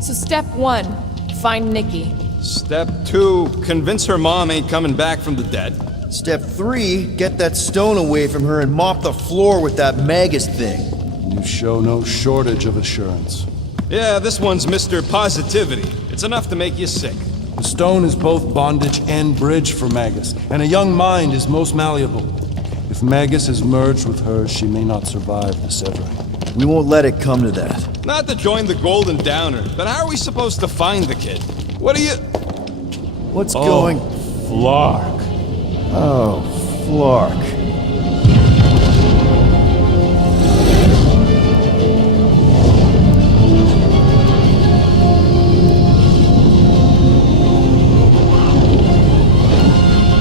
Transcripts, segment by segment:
So step 1, find Nikki. Step 2, convince her mom ain't coming back from the dead. Step 3, get that stone away from her and mop the floor with that Magus thing. You show no shortage of assurance. Yeah, this one's Mr. Positivity. It's enough to make you sick. The stone is both bondage and bridge for Magus, and a young mind is most malleable. If Magus is merged with hers, she may not survive the severing. We won't let it come to that. Not to join the Golden Downer, but how are we supposed to find the kid? What are you... What's going... Flark. Oh, Flark.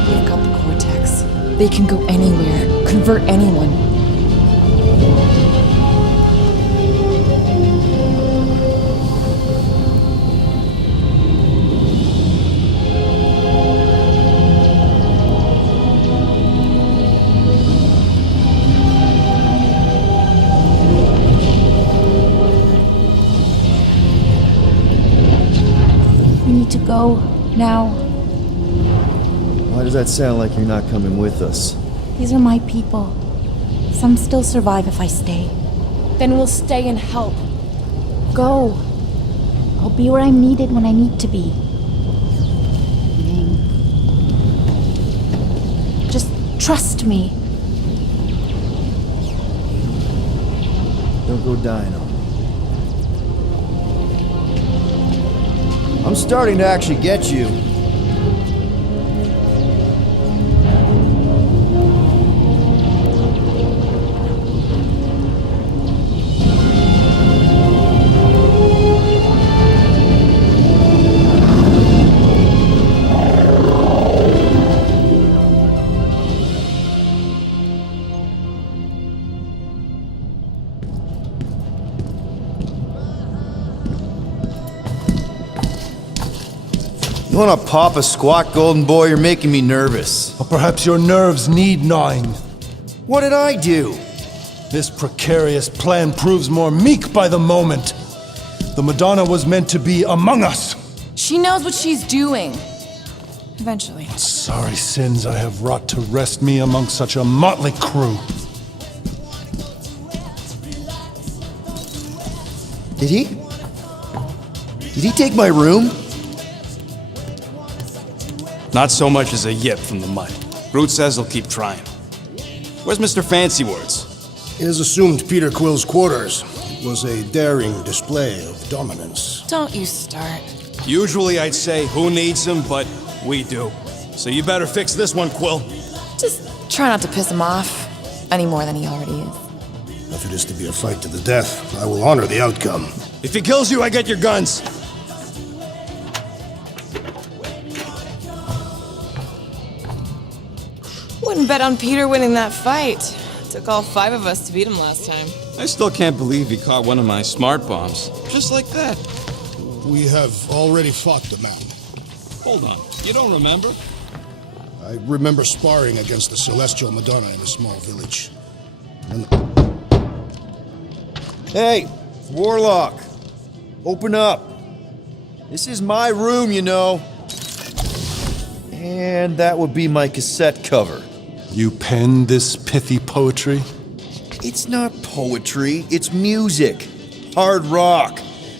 They've got the Cortex. They can go anywhere, convert anyone. We need to go now. Why does that sound like you're not coming with us? These are my people. Some still survive if I stay. Then we'll stay and help. Go. I'll be where I'm needed when I need to be. Just trust me. Don't go dying on me. I'm starting to actually get you. You wanna pop a squat, golden boy? You're making me nervous. Or perhaps your nerves need gnawing. What did I do? This precarious plan proves more meek by the moment. The Madonna was meant to be among us. She knows what she's doing. Eventually. Sorry sins I have wrought to wrest me among such a motley crew. Did he? Did he take my room? Not so much as a yip from the mud. Brute says he'll keep trying. Where's Mr. Fancy Words? It is assumed Peter Quill's quarters. It was a daring display of dominance. Don't you start. Usually I'd say, who needs him, but we do. So you better fix this one, Quill. Just try not to piss him off any more than he already is. If it is to be a fight to the death, I will honor the outcome. If he kills you, I get your guns. Wouldn't bet on Peter winning that fight. Took all 5 of us to beat him last time. I still can't believe he caught one of my smart bombs. Just like that. We have already fought the man. Hold on, you don't remember? I remember sparring against the Celestial Madonna in a small village. And Hey, Warlock. Open up. This is my room, you know. And that would be my cassette cover. You penned this pithy poetry? It's not poetry, it's music. Hard rock.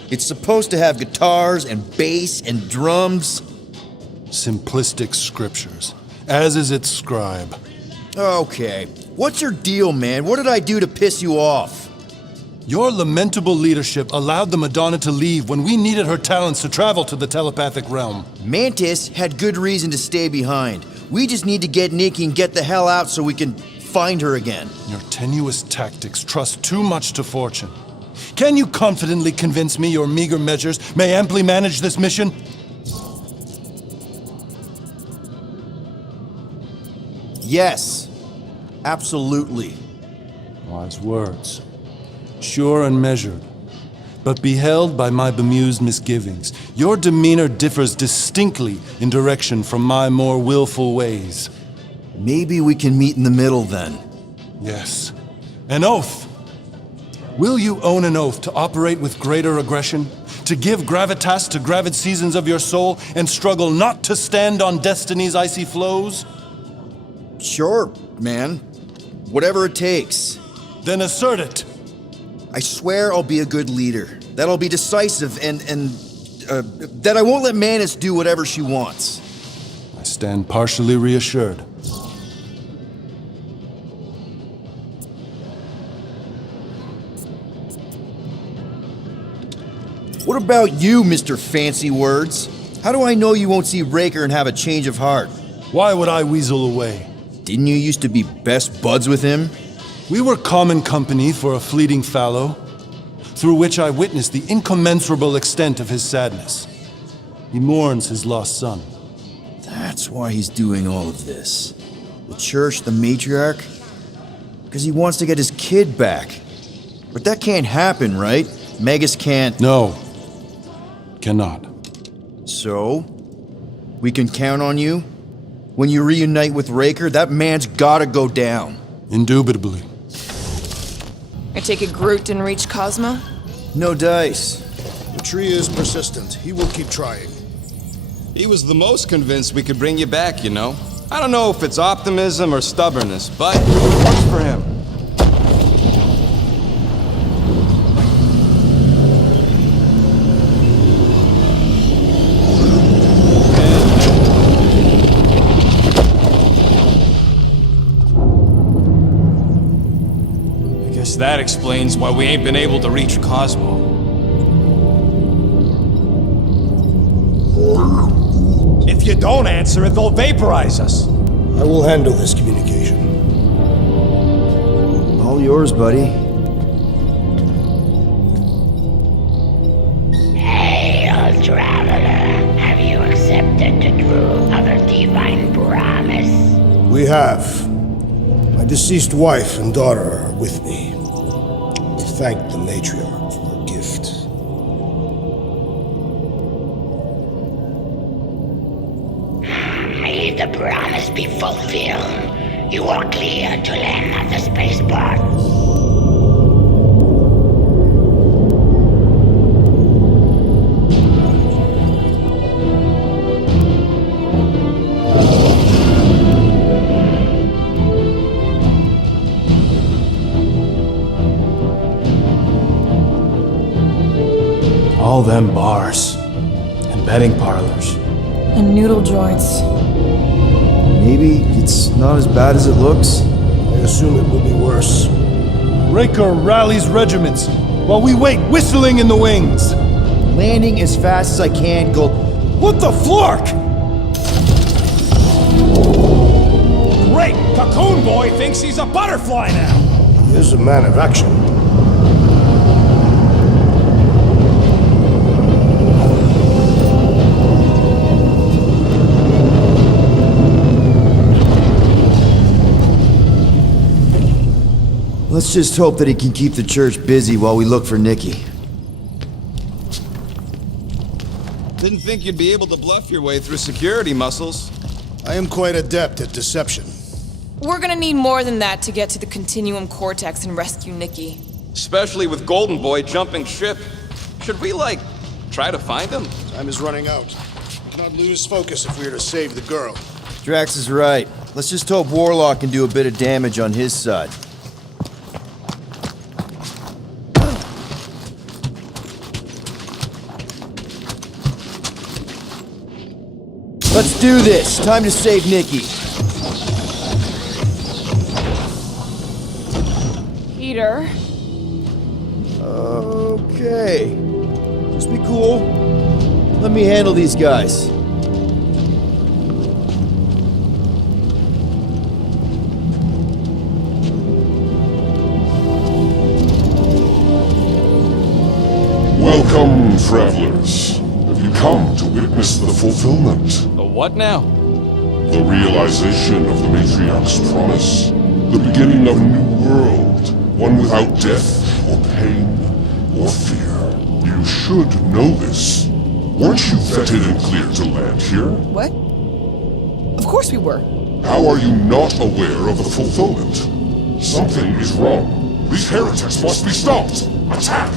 It's supposed to have guitars and bass and drums. Simplistic scriptures, as is its scribe. Okay, what's your deal, man? What did I do to piss you off? Your lamentable leadership allowed the Madonna to leave when we needed her talents to travel to the telepathic realm. Mantis had good reason to stay behind. We just need to get Nikki and get the hell out so we can find her again. Your tenuous tactics trust too much to fortune. Can you confidently convince me your meager measures may amply manage this mission? Yes, absolutely. Wise words. Sure and measured, but beheld by my bemused misgivings. Your demeanor differs distinctly in direction from my more willful ways. Maybe we can meet in the middle then. Yes. An oath. Will you own an oath to operate with greater aggression? To give gravitas to gravid seasons of your soul and struggle not to stand on destiny's icy flows? Sure, man. Whatever it takes. Then assert it. I swear I'll be a good leader. That I'll be decisive and that I won't let Manus do whatever she wants. I stand partially reassured. What about you, Mr. Fancy Words? How do I know you won't see Raker and have a change of heart? Why would I weasel away? Didn't you used to be best buds with him? We were common company for a fleeting fallow, through which I witnessed the incommensurable extent of his sadness. He mourns his lost son. That's why he's doing all of this. The church, the matriarch? Because he wants to get his kid back. But that can't happen, right? Magus can't... No. Cannot. So? We can count on you? When you reunite with Raker, that man's gotta go down. Indubitably. I take it Groot didn't reach Cosmo? No dice. The tree is persistent. He will keep trying. He was the most convinced we could bring you back, you know? I don't know if it's optimism or stubbornness, but it works for him. I guess that explains why we ain't been able to reach Cosmo. If you don't answer it, they'll vaporize us. I will handle this communication. All yours, buddy. Hail, traveler. Have you accepted the true of a divine promise? We have. My deceased wife and daughter are with me. Thank the matriarch for her gift. May the promise be fulfilled. You are clear to land at the spaceport. All them bars and betting parlors. And noodle joints. Maybe it's not as bad as it looks. I assume it will be worse. Raker rallies regiments while we wait whistling in the wings. Landing as fast as I can, go... What the flark? Great! Cocoon Boy thinks he's a butterfly now! He is a man of action. Let's just hope that he can keep the church busy while we look for Nikki. Didn't think you'd be able to bluff your way through security muscles. I am quite adept at deception. We're gonna need more than that to get to the Continuum Cortex and rescue Nikki. Especially with Golden Boy jumping ship. Should we, try to find him? Time is running out. We cannot lose focus if we are to save the girl. Drax is right. Let's just hope Warlock can do a bit of damage on his side. Let's do this. Time to save Nikki. Peter. Okay. Just be cool. Let me handle these guys. Welcome, travelers. Have you come to witness the fulfillment? The what now? The realization of the matriarch's promise. The beginning of a new world. One without death, or pain, or fear. You should know this. Weren't you vetted and cleared to land here? What? Of course we were. How are you not aware of the fulfillment? Something is wrong. These heretics must be stopped! Attack!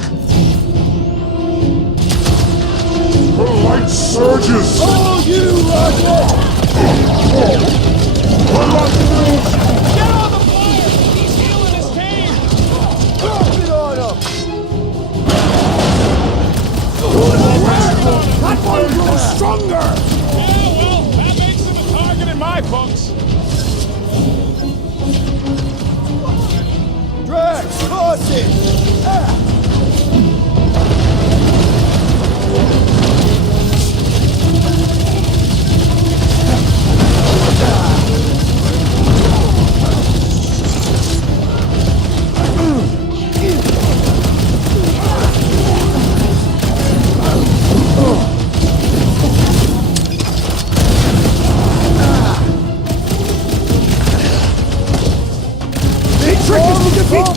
The light surges! Oh, you rocket! Get on the fire! He's healing his team! Drop it on him! That one grows stronger! Yeah, well, that makes him a target in my books. Drax, toss it!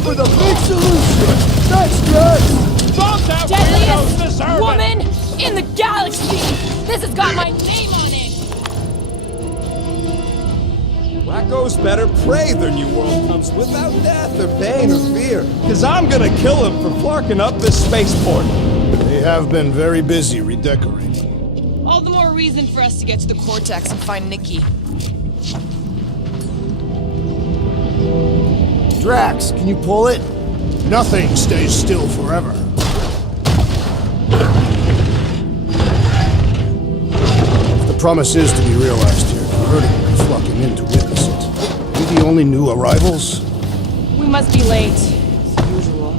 For the big solution! Thanks, Drax! Drop that Deadliest deserve woman in the galaxy! This has got my name on it! Wackos better pray their new world comes without death or pain or fear. Cause I'm gonna kill him for flarking up this spaceport. They have been very busy redecorating. All the more reason for us to get to the Cortex and find Nikki. Drax, can you pull it? Nothing stays still forever. If the promise is to be realized here, the herd will be flocking in to witness it. Are we the only new arrivals? We must be late, as usual.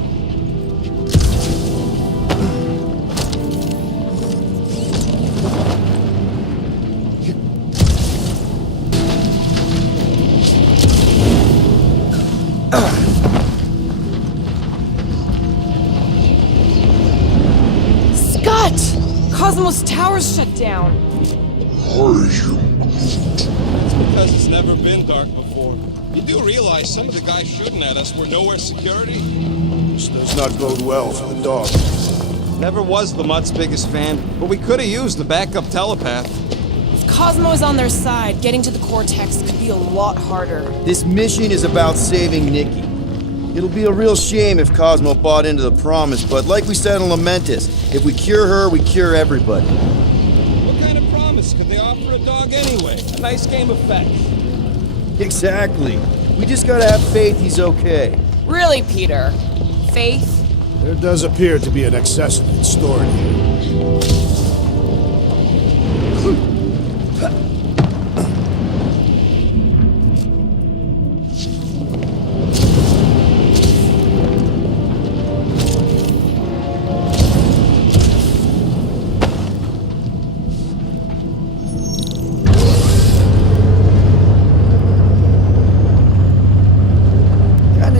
Scott! Cosmo's tower's shut down. That's because it's never been dark before. You do realize some of the guys shooting at us were Knowhere security? This does not bode well for the dog. Never was the Mutt's biggest fan, but we could have used a backup telepath. If Cosmo is on their side, getting to the Cortex could be a lot harder. This mission is about saving Nikki. It'll be a real shame if Cosmo bought into the promise, but like we said on Lamentus, if we cure her, we cure everybody. What kind of promise could they offer a dog anyway? A nice game of fetch. Exactly. We just gotta have faith he's okay. Really, Peter? Faith? There does appear to be an excess of it stored here.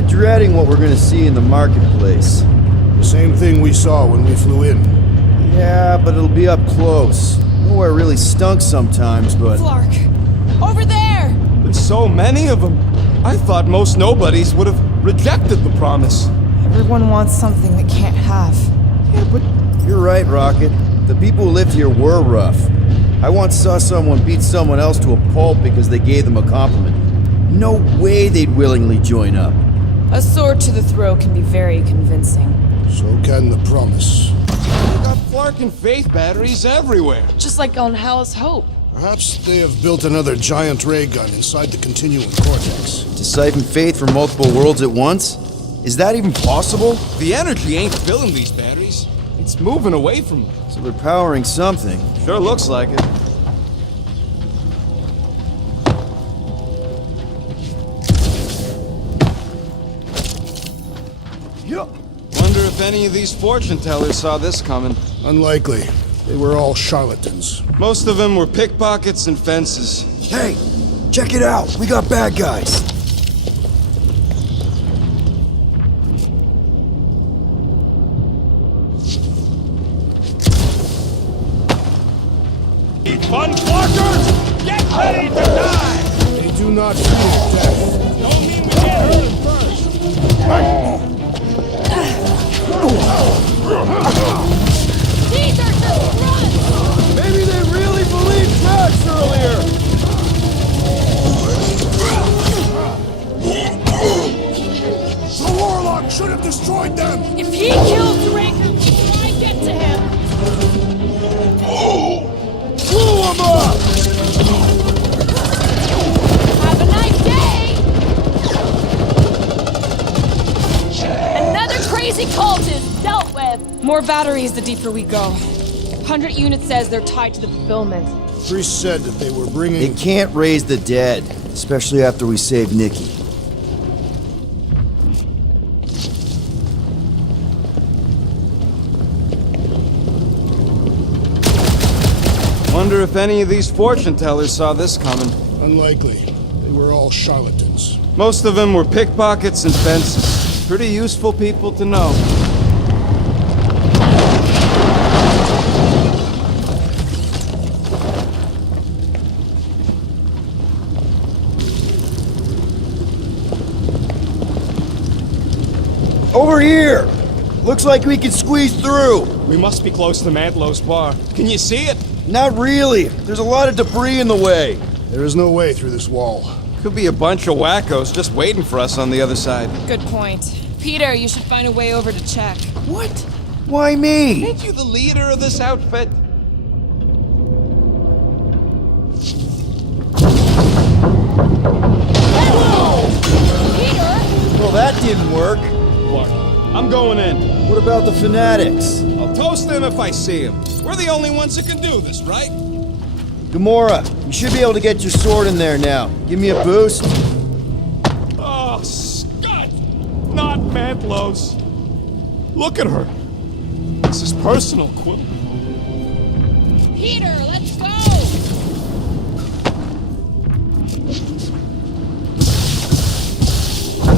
Dreading what we're gonna see in the marketplace. The same thing we saw when we flew in. Yeah, but it'll be up close. Nowhere really stunk sometimes, but... Flark! Over there! With so many of them, I thought most nobodies would have rejected the promise. Everyone wants something they can't have. Yeah, but you're right, Rocket. The people who lived here were rough. I once saw someone beat someone else to a pulp because they gave them a compliment. No way they'd willingly join up. A sword to the throat can be very convincing. So can the promise. They got Flark and Faith batteries everywhere. Just like on Hal's Hope. Perhaps they have built another giant ray gun inside the continuum cortex. To siphon faith from multiple worlds at once? Is that even possible? The energy ain't filling these batteries. It's moving away from them. So they're powering something. Sure looks like it. Wonder if any of these fortune tellers saw this coming. Unlikely. They were all charlatans. Most of them were pickpockets and fences. Hey, check it out. We got bad guys. Fun Flarkers! Get ready to die! They do not fear death. Don't mean we get hurt first. Deserters, run! Maybe they really believed Drax earlier. The Warlock should have destroyed them! If he kills Raker before I get to him, More batteries the deeper we go. 100 units says they're tied to the fulfillment. Priest said that they were bringing... They can't raise the dead, especially after we save Nikki. Wonder if any of these fortune tellers saw this coming. Unlikely. They were all charlatans. Most of them were pickpockets and fences. Pretty useful people to know. Over here! Looks like we can squeeze through! We must be close to Mantlow's bar. Can you see it? Not really. There's a lot of debris in the way. There is no way through this wall. Could be a bunch of wackos just waiting for us on the other side. Good point. Peter, you should find a way over to check. What? Why me? Ain't you the leader of this outfit? Well, that didn't work. Clark, I'm going in. What about the fanatics? I'll toast them if I see them. We're the only ones that can do this, right? Gamora, you should be able to get your sword in there now. Give me a boost. Oh, Scott! Not Mantlow's. Look at her. This is personal, Quill. Peter, let's go!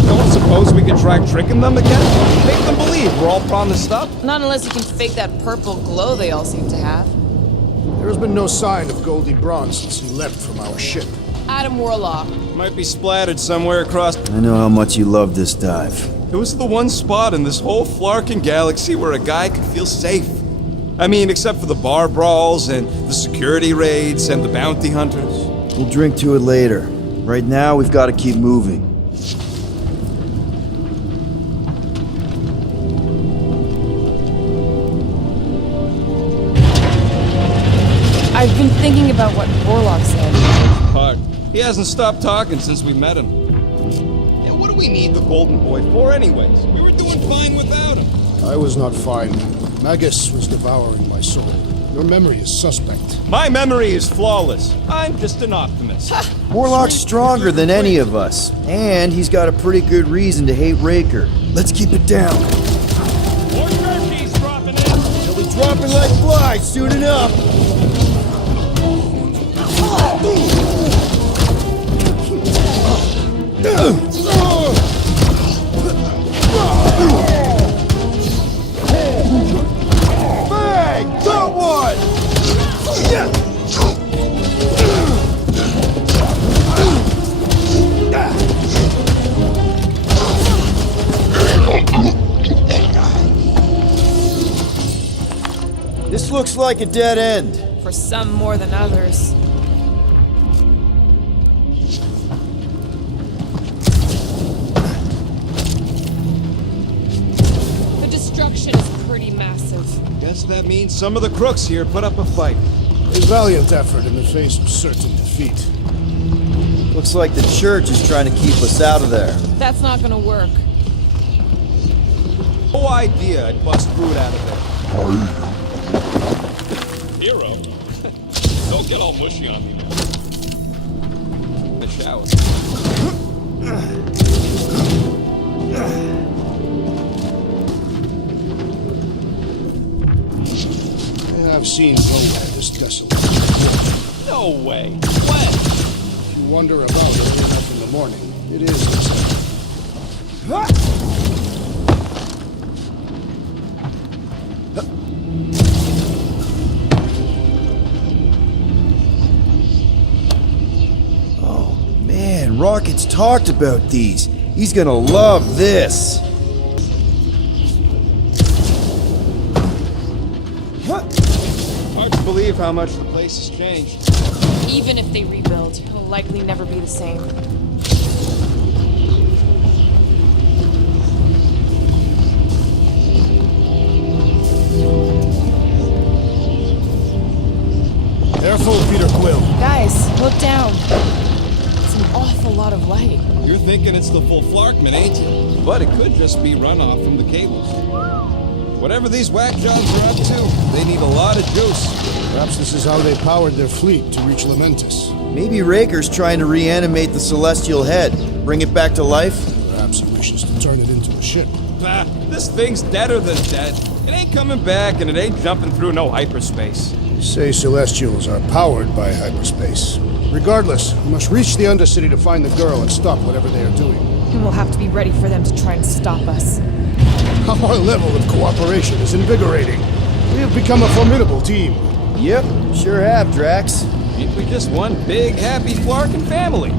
Don't suppose we could try tricking them again? Make them believe we're all promised up? Not unless you can fake that purple glow they all seem to have. There has been no sign of Goldie Braun since he left from our ship. Adam Warlock. Might be splattered somewhere across... I know how much you love this dive. It was the one spot in this whole Flarkin galaxy where a guy could feel safe. I mean, except for the bar brawls and the security raids and the bounty hunters. We'll drink to it later. Right now, we've got to keep moving. I've been thinking about what Warlock said. Hard. He hasn't stopped talking since we met him. And what do we need the Golden Boy for anyways? We were doing fine without him. I was not fine. Magus was devouring my soul. Your memory is suspect. My memory is flawless. I'm just an optimist. Warlock's stronger than any of us, and he's got a pretty good reason to hate Raker. Let's keep it down. More turkeys dropping in. They'll be dropping like flies soon enough. Bang! Got one! This looks like a dead end. For some more than others. The destruction is pretty massive. Guess that means some of the crooks here put up a fight. A valiant effort in the face of certain defeat. Looks like the church is trying to keep us out of there. That's not gonna work. No idea I'd bust food out of there. Hero? Don't get all mushy on me. The shower. I've seen Knowhere this desolate. No way. When? If you wander about early enough in the morning, it is desolate. Oh man, Rocket's talked about these. He's gonna love this. Hard to believe how much the place has changed. Even if they rebuild, it'll likely never be the same. Careful, Peter Quill. Guys, look down. It's an awful lot of light. You're thinking it's the full Flarkman, ain't you? But it could just be runoff from the cables. Whatever these whack jobs are up to, they need a lot of juice. Perhaps this is how they powered their fleet to reach Lamentis. Maybe Raker's trying to reanimate the celestial head, bring it back to life? Perhaps he wishes to turn it into a ship. Bah, this thing's deader than dead. It ain't coming back, and it ain't jumping through no hyperspace. You say Celestials are powered by hyperspace. Regardless, we must reach the Undercity to find the girl and stop whatever they are doing. And we'll have to be ready for them to try and stop us. Our level of cooperation is invigorating. We have become a formidable team. Yep, sure have, Drax. Ain't we just one big, happy Flarkin family?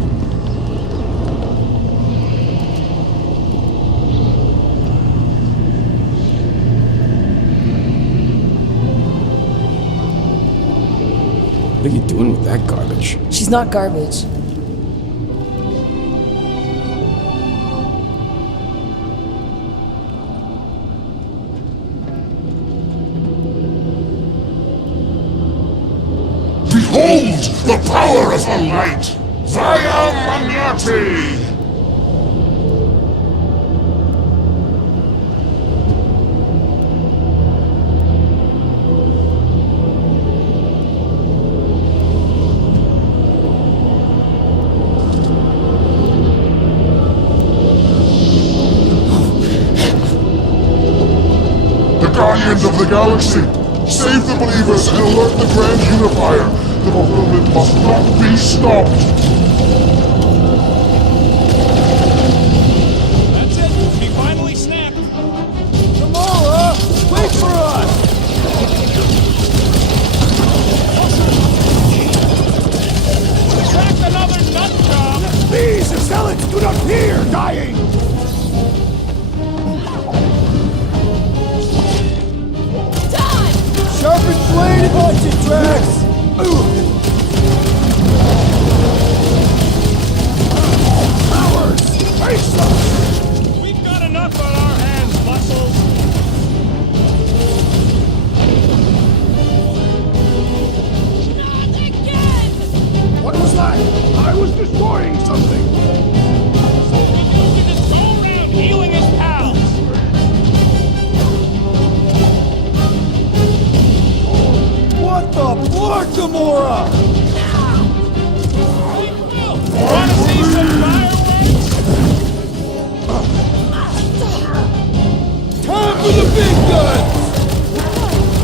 What are you doing with that garbage? She's not garbage. Behold the power of the light! Via Magnati! Guardians of the Galaxy! Save the believers and alert the Grand Unifier! The fulfillment must not be stopped! That's it. We finally snapped. Gamora! Wait for us! Crack another nut job. These zealots do not fear dying! Sharpen blade and watch it, Drax! Cowards! Face them! We've got enough on our hands, muscles. Not again! What was that? I was destroying something! He used it to go around healing his pals. What the fuck, Gamora? Want to see some fireworks? Time for the big guns!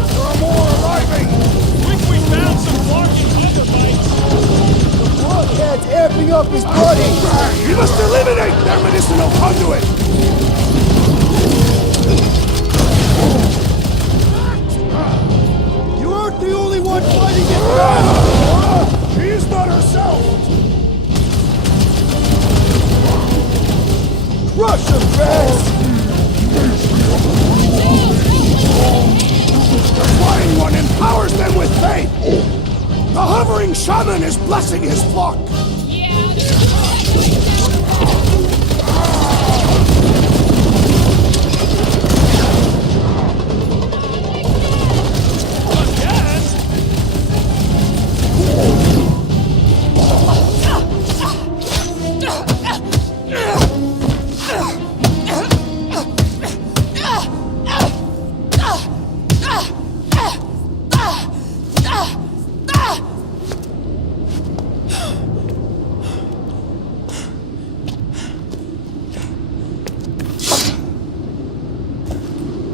There are more arriving! Wish we found some flarking hoverbites. The blockhead's amping up his buddy! We must eliminate their medicinal conduit! You aren't the only one fighting it now! She is not herself! Rush him, Drax! The Flying One empowers them with faith! The hovering shaman is blessing his flock!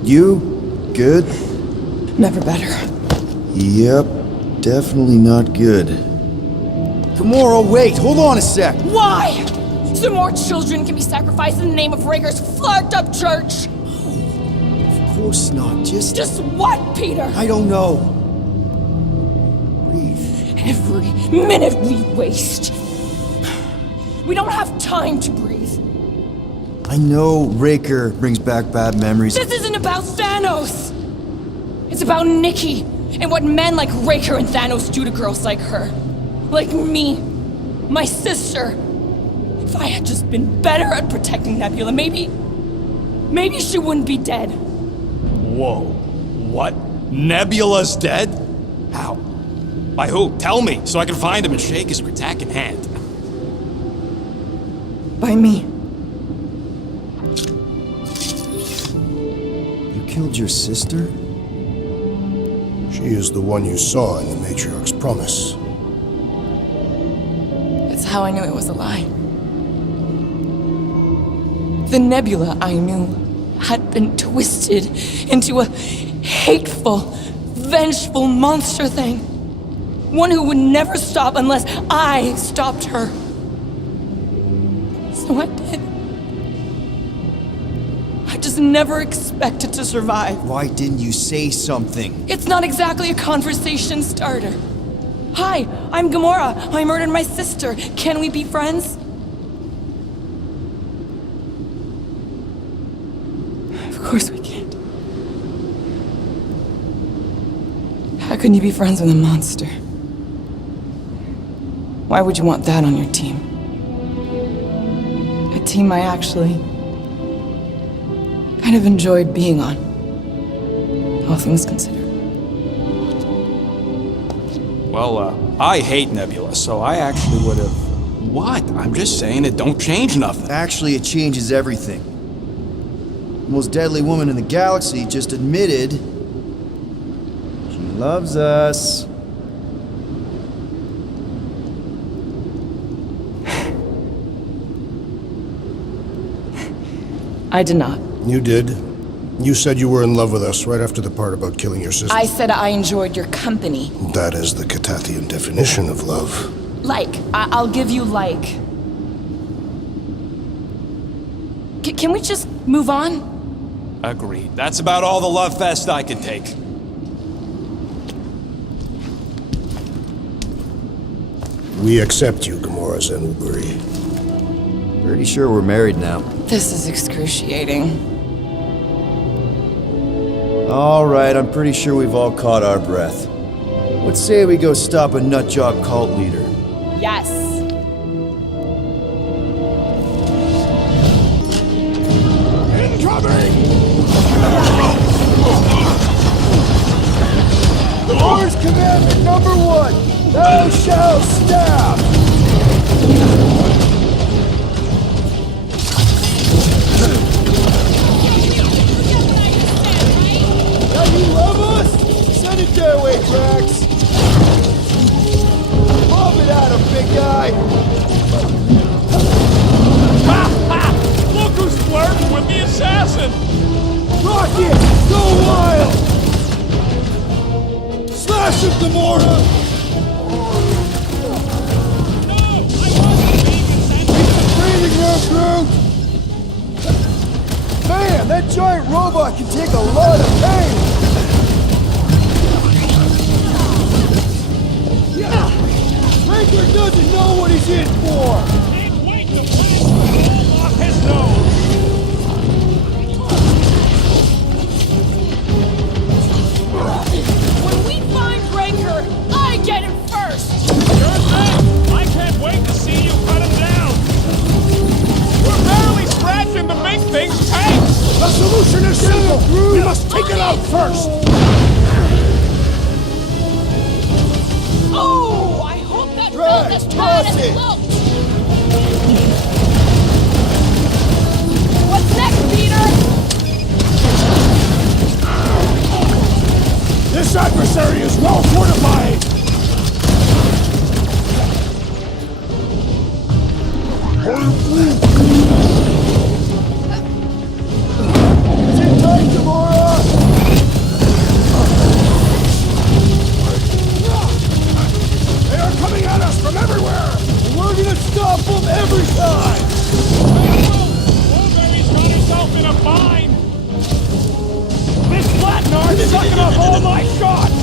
You? Good? Never better. Yep, definitely not good. Gamora, wait! Hold on a sec! Why? So more children can be sacrificed in the name of Raker's flarked up church? Of course not, Just what, Peter? I don't know. Breathe. Every minute we waste. We don't have time to breathe. I know Raker brings back bad memories. This isn't about Thanos! It's about Nikki and what men like Raker and Thanos do to girls like her. Like me. My sister. If I had just been better at protecting Nebula, maybe she wouldn't be dead. Whoa. What? Nebula's dead? How? By who? Tell me, so I can find him and shake his attacking hand. By me. You killed your sister? She is the one you saw in the Matriarch's promise. That's how I knew it was a lie. The nebula I knew had been twisted into a hateful, vengeful monster thing. One who would never stop unless I stopped her. So I did. I just never expected to survive. Why didn't you say something? It's not exactly a conversation starter. Hi, I'm Gamora. I murdered my sister. Can we be friends? Of course we can't. How can you be friends with a monster? Why would you want that on your team? A team I actually kind of enjoyed being on, all things considered. Well, I hate Nebula, so I actually would have... What? I'm just saying it don't change nothing. Actually, it changes everything. The most deadly woman in the galaxy just admitted she loves us. I did not. You did. You said you were in love with us right after the part about killing your sister. I said I enjoyed your company. That is the Catathian definition of love. Like. I'll give you like. Can we just move on? Agreed. That's about all the love fest I can take. We accept you, Gamora Zenuburi. Pretty sure we're married now. This is excruciating. All right, I'm pretty sure we've all caught our breath. Let's say we go stop a nutjob cult leader. Yes. Incoming! The Lord's commandment number 1, thou shalt stab! Now you love us? Send it their way, Drax! Bob it at him, big guy! Ha ha! Look who's flirting with the assassin! Rocket! Go wild! Slash him, Gamora! Breathing room, Groot! Man, that giant robot can take a lot of pain! Raker doesn't know what he's in for! Can't wait to put his ball off his nose! When we find Raker, I get him first! Sure thing! I can't wait to see you cut him down! We're barely scratching the big thing's tank! The solution is simple! We must take it out first! Oh, I hope that Right, felt as bad toss as it. it looked! What's next, Peter? This adversary is well fortified! Sit tight, Gamora! They are coming at us from everywhere! We're gonna stop them every time! Blueberry's got herself in a bind! This flatnard's sucking up all my shots!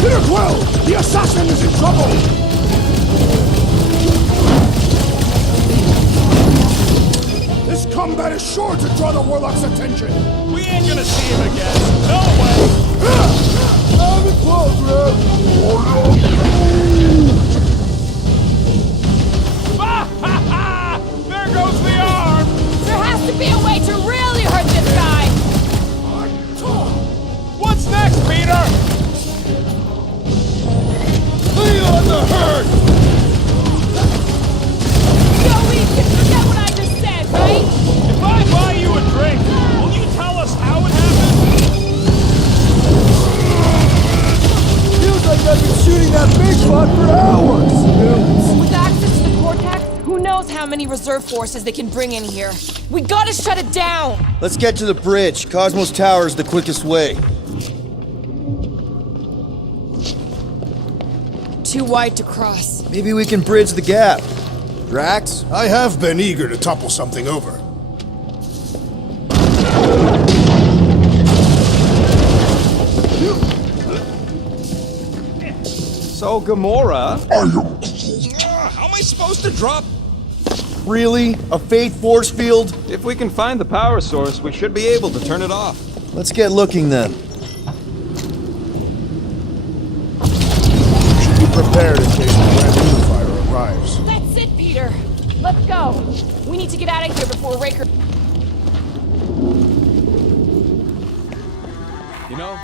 Peter Quill! The assassin is in trouble! This combat is sure to draw the Warlock's attention! We ain't gonna see him again. No way! I'm in close, bro! Ha ha ha! There goes the arm! There has to be a way to really hurt this guy! What's next, Peter? Lay on the hurt! Joey, you forget what I just said, right? many reserve forces they can bring in here. We gotta shut it down! Let's get to the bridge. Cosmo's Tower is the quickest way. Too wide to cross. Maybe we can bridge the gap. Drax? I have been eager to topple something over. So, Gamora... how am I supposed to drop... Really? A Fate force field? If we can find the power source, we should be able to turn it off. Let's get looking then. Should be prepared in case the Grand Unifier arrives. That's it, Peter! Let's go! We need to get out of here before Raker... You know,